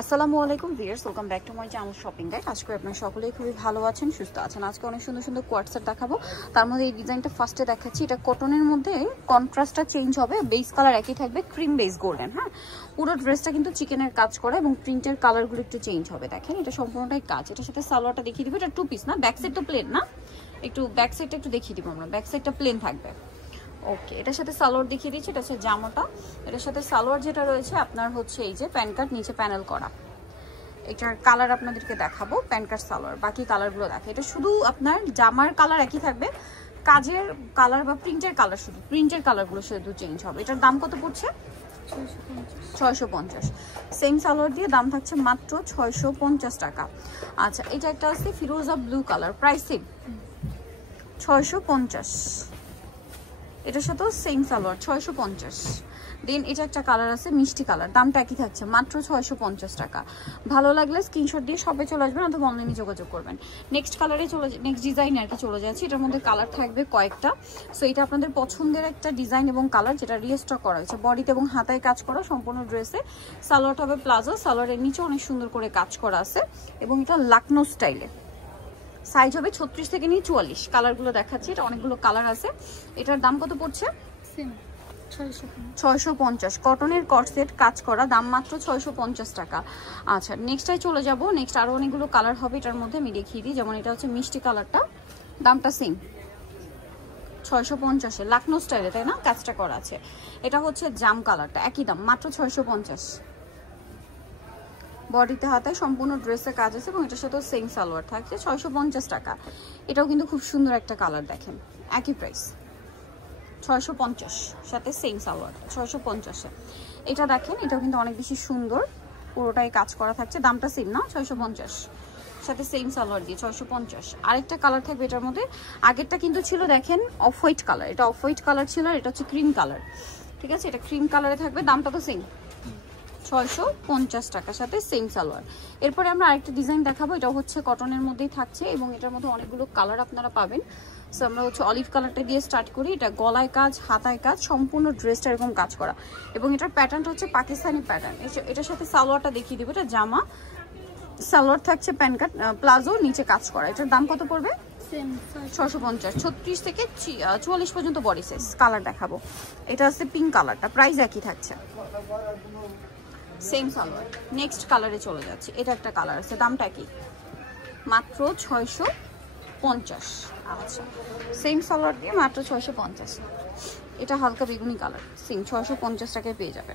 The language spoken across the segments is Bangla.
আসসালামু আলাইকুম viewers, welcome back to my channel shopping guide. আজকে আপনারা সকলেই খুবই ভালো আছেন, সুস্থ আছেন। আজকে অনেক সুন্দর সুন্দর কোয়ার্ড সেট দেখাবো। তার মধ্যে এই ডিজাইনটা ফার্স্টে দেখাচ্ছি। এটা কটনের মধ্যে কন্ট্রাস্টটা চেঞ্জ হবে, বেস কালার একই থাকবে, ক্রিম বেস গোল্ডেন। হ্যাঁ, পুরো ড্রেসটা কিন্তু চিকেনের কাজ করা এবং প্রিন্টের কালারগুলো একটু চেঞ্জ হবে। দেখেন এটা সম্পূর্ণটাই কাজ। এটার সাথে সালোয়ারটা দেখিয়ে দিব। এটা 2 পিস না, ব্যাক সাইড তো প্লেন না, একটু ব্যাক সাইডটা একটু দেখিয়ে দিব আমরা। ব্যাক সাইডটা প্লেন থাকবে। ওকে, এটার সাথে সালোয়ার দেখিয়ে দিচ্ছি। এটা হচ্ছে জামাটা। এটার সাথে সালোয়ার যেটা রয়েছে আপনার হচ্ছে এই যে প্যান কার্ড, নিচে প্যানেল করা। এটার কালার আপনাদেরকে দেখাবো, প্যান কার্ড সালোয়ার। বাকি কালারগুলো দেখে, এটা শুধু আপনার জামার কালার একই থাকবে, কাজের কালার বা প্রিন্টের কালার, শুধু প্রিন্টের কালারগুলো শুধু চেঞ্জ হবে। এটার দাম কত পড়ছে? 650। সেম সালোয়ার দিয়ে দাম থাকছে মাত্র 650 টাকা। আচ্ছা, এটা একটা আছে ফিরোজা ব্লু কালার, প্রাইস সেম 650। এটার সাথেও সেম সালোয়ার 650। দেন এটা একটা কালার আছে মিষ্টি কালার, দামটা একই থাকছে মাত্র 650 টাকা। ভালো লাগলে স্ক্রিনশট দিয়ে শপে চলে আসবেন অথবা অনলাইনে যোগাযোগ করবেন। নেক্সট কালারে নেক্সট ডিজাইন আর কি চলে যাচ্ছে। এটার মধ্যে কালার থাকবে কয়েকটা। সো এটা আপনাদের পছন্দের একটা ডিজাইন এবং কালার, যেটা রিস্টক করা হয়েছে। বডিতে এবং হাতায় কাজ করা সম্পূর্ণ ড্রেসে। সালোয়ারটা হবে প্লাজো, সালোয়ারের নিচে অনেক সুন্দর করে কাজ করা আছে এবং এটা লাকনো স্টাইলে। সাইজ হবে 36 থেকে নিয়ে 44। কালারগুলো দেখাচ্ছি, এটা অনেকগুলো কালার আছে। এটার দাম কত পড়ছে? 650। কটনের কটসেট কাজ করা, দাম মাত্র 650 টাকা। আচ্ছা, নেক্সটটাই চলে যাব। নেক্সট আরও অনেকগুলো কালার হবে এটার মধ্যে, আমি দেখিয়ে দিই। যেমন এটা হচ্ছে মিষ্টি কালারটা, দামটা সেম 650। লাকনো স্টাইলে, তাই না, কাজটা করা আছে। এটা হচ্ছে জাম কালারটা, একই দাম মাত্র 650। বডিতে হাতায় সম্পূর্ণ ড্রেসে কাজ আছে এবং এটার সাথেও সেম সালোয়ার থাকছে, 650 টাকা। এটাও কিন্তু খুব সুন্দর একটা কালার, দেখেন একই প্রাইস 650, সাথে সেম সালোয়ার 650-এ। এটা দেখেন, এটাও কিন্তু অনেক বেশি সুন্দর, পুরোটাই কাজ করা থাকছে, দামটা সেম না, 650, সাথে সেম সালোয়ার দিয়ে 650। আরেকটা কালার থাকবে এটার মধ্যে। আগেরটা কিন্তু ছিল দেখেন অফ হোয়াইট কালার, এটা অফ হোয়াইট কালার ছিল, আর এটা হচ্ছে ক্রিম কালার। ঠিক আছে, এটা ক্রিম কালারে থাকবে, দামটা তো সেম 650 টাকা, সাথে সেম সালোয়ার। এরপরে আমরা আরেকটা ডিজাইন দেখাবো। এটা হচ্ছে কটনের মধ্যেই থাকছে এবং এটার মধ্যে অনেকগুলো কালার আপনারা পাবেন। সো আমরা হচ্ছে অলিভ কালারটা দিয়ে স্টার্ট করি। এটা গলায় কাজ, হাতায় কাজ, সম্পূর্ণ ড্রেসটা এরকম কাজ করা এবং এটার প্যাটার্নটা হচ্ছে পাকিস্তানি প্যাটার্ন। এটার সাথে সালোয়ারটা দেখিয়ে দেবো। এটা জামা, সালোয়ার থাকছে প্যান কাট, প্লাজো, নিচে কাজ করা। এটার দাম কত পড়বে? 650। 36 থেকে 44 পর্যন্ত বডি সাইজ। কালার দেখাবো। এটা হচ্ছে পিঙ্ক কালারটা, প্রাইস একই থাকছে, সেম সালোয়ার। নেক্সট কালারে চলে যাচ্ছে। এটা একটা কালার আছে, দামটা কি? মাত্র 650। আচ্ছা, সেম সালোয়ার দিয়ে মাত্র 650। এটা হালকা বেগুনি কালার, সেম 650 টাকায় পেয়ে যাবে।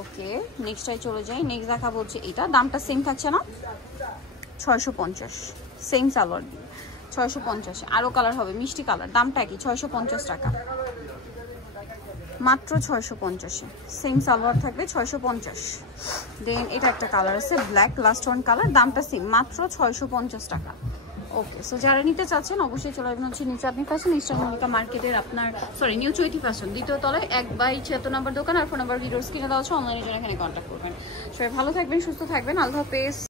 ওকে, নেক্সটটাই চলে যাই। নেক্সট দেখাবো হচ্ছে এটা, দামটা সেম থাকছে না, 650, সেম সালোয়ার দিয়ে 650। আরও কালার হবে মিষ্টি কালার, দামটা কি? 650 টাকা, মাত্র 650-এ। সেম সালোয়ার থাকবে, 650। দেন এটা একটা কালার আছে ব্ল্যাক, লাস্ট ওয়ান কালার, দামটা সেম মাত্র 650 টাকা। ওকে, সো যারা নিতে চাচ্ছেন অবশ্যই চলে আসবেন হচ্ছে নিউ চাঁদনী ফ্যাশন, ইস্টার্ন মল্লিকা মার্কেটের আপনার নিউ চৈতি ফ্যাশন, দ্বিতীয় তলায় 1/76 নম্বর দোকান। আর ফোন নাম্বার ভিডিওর স্ক্রিনে দেওয়া আছে, অনলাইনের জন্য এখানে কন্ট্যাক্ট করবেন। সবাই ভালো থাকবেন, সুস্থ থাকবেন, আল্লাহ হাফেজ।